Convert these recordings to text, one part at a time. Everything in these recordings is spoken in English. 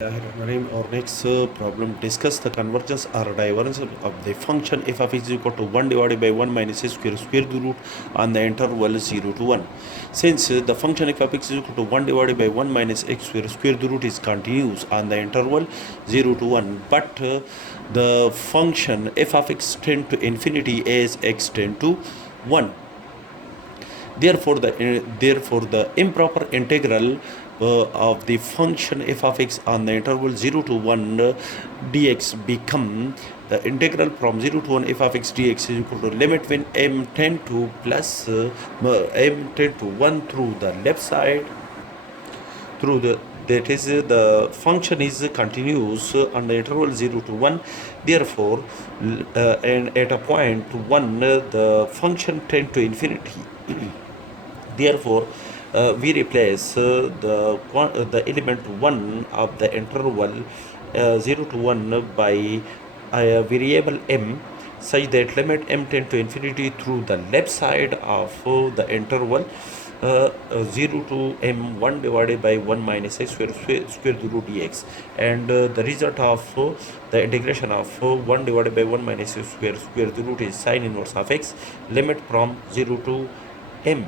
Our next problem discuss the convergence or divergence of the function f of x is equal to 1 divided by 1 minus a square the root on the interval 0 to 1. Since the function f of x is equal to 1 divided by 1 minus x square the root is continuous on the interval 0 to 1, but the function f of x tend to infinity as x tend to 1. Therefore, the improper integral of the function f of x on the interval 0 to 1 dx become the integral from 0 to 1 f of x dx is equal to limit when m tend to plus m tend to 1 through the left side through the that is the function is continuous on the interval 0 to 1. Therefore, and at a point 1 the function tend to infinity. Therefore, we replace the element 1 of the interval 0 to 1 by a variable m, such that limit m tend to infinity through the left side of the interval 0 to m 1 divided by 1 minus x square the root dx, and the result of the integration of 1 divided by 1 minus x square the root is sine inverse of x, limit from 0 to m,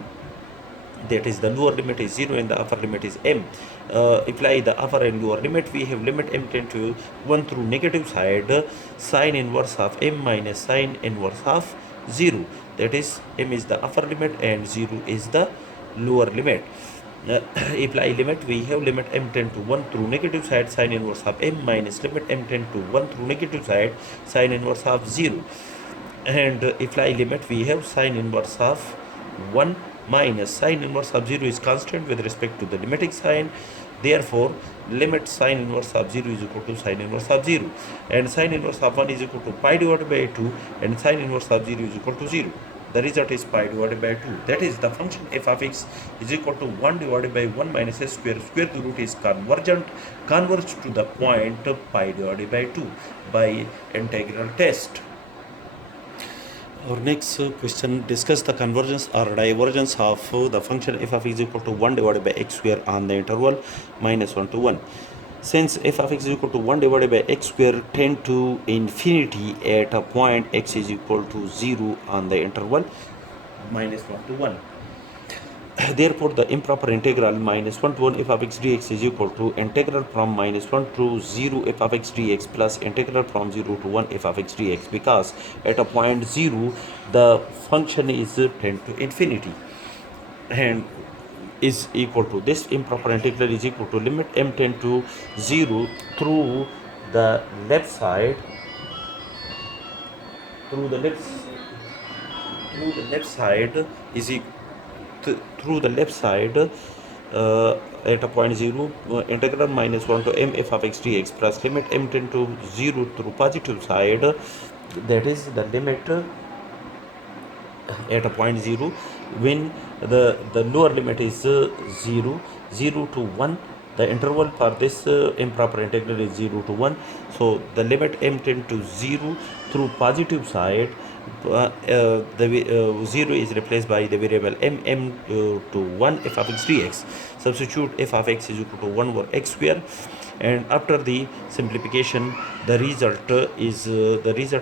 that is the lower limit is 0 and the upper limit is m. Apply the upper and lower limit, we have limit m tend to 1 through negative side sine inverse of m minus sine inverse of 0, that is m is the upper limit and 0 is the lower limit. Apply limit, we have limit m tend to 1 through negative side sine inverse of m minus limit m tend to 1 through negative side sine inverse of 0, and apply limit, we have sine inverse of 1 minus sine inverse of 0 is constant with respect to the limiting sign. Therefore, limit sine inverse of 0 is equal to sine inverse of 0, and sine inverse of 1 is equal to pi divided by 2, and sine inverse of 0 is equal to 0. The result is pi divided by 2. That is, the function f of x is equal to 1 divided by 1 minus s square the root is converged to the point pi divided by 2 by integral test. Our next question discuss the convergence or divergence of the function f of x is equal to 1 divided by x square on the interval minus 1 to 1. Since f of x is equal to 1 divided by x square tend to infinity at a point x is equal to 0 on the interval minus 1 to 1. Therefore, the improper integral minus 1 to 1 f of x dx is equal to integral from minus 1 to 0 f of x dx plus integral from 0 to 1 f of x dx, because at a point 0 the function is tend to infinity and is equal to this improper integral is equal to limit m tend to 0 through the left side through the left side is equal through the left side at a point 0 integral minus 1 to m f of x dx plus limit m tend to 0 through positive side, that is the limit at a point 0 when the lower limit is 0 to 1. The interval for this improper integral is 0 to 1, so the limit m tend to 0 through positive side, the 0 is replaced by the variable m to 1 f of x dx. Substitute f of x is equal to 1 over x square, and after the simplification the result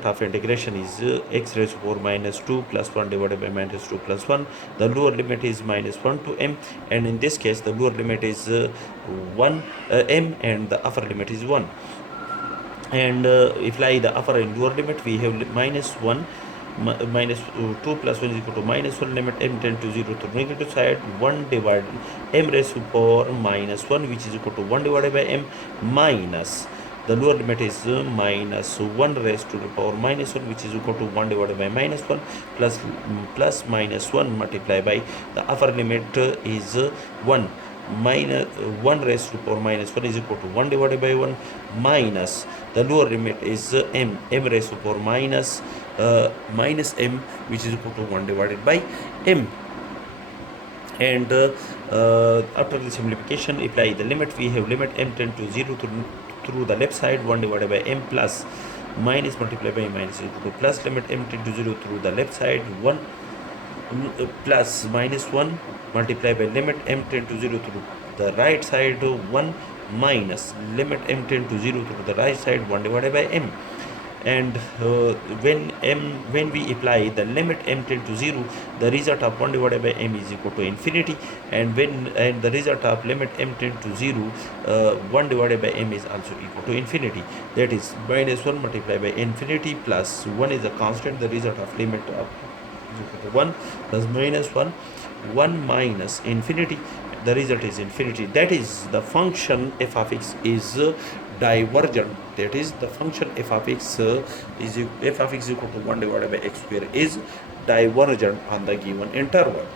of integration is x raised to 4 minus 2 plus 1 divided by minus 2 plus 1. The lower limit is minus 1 to m, and in this case the lower limit is 1 m and the upper limit is 1, and apply the upper and lower limit, we have minus 1 minus 2 plus 1 is equal to minus 1, limit m tend to 0 to negative side 1 divided m raised to power minus 1, which is equal to 1 divided by m minus the lower limit is minus 1 raised to the power minus 1, which is equal to 1 divided by minus 1 plus minus 1 multiplied by the upper limit is 1 minus 1 raised to power minus 1 is equal to 1 divided by 1 minus the lower limit is m raised to power minus m, which is equal to 1 divided by m, and after the simplification apply the limit, we have limit m tend to 0 through the left side 1 divided by m plus minus multiplied by minus is equal to plus limit m tend to 0 through the left side 1 plus minus 1 multiplied by limit m tend to 0 through the right side 1 minus limit m tend to 0 to the right side 1 divided by m. And when we apply the limit m tend to 0, the result of 1 divided by m is equal to infinity, and the result of limit m tend to 0, 1 divided by m is also equal to infinity. That is minus 1 multiplied by infinity plus 1 is a constant. The result of limit of is equal to 1 plus minus 1, 1 minus infinity, the result is infinity. That is the function f of x is divergent. That is the function f of x is f of x equal to 1 divided by x square is divergent on the given interval.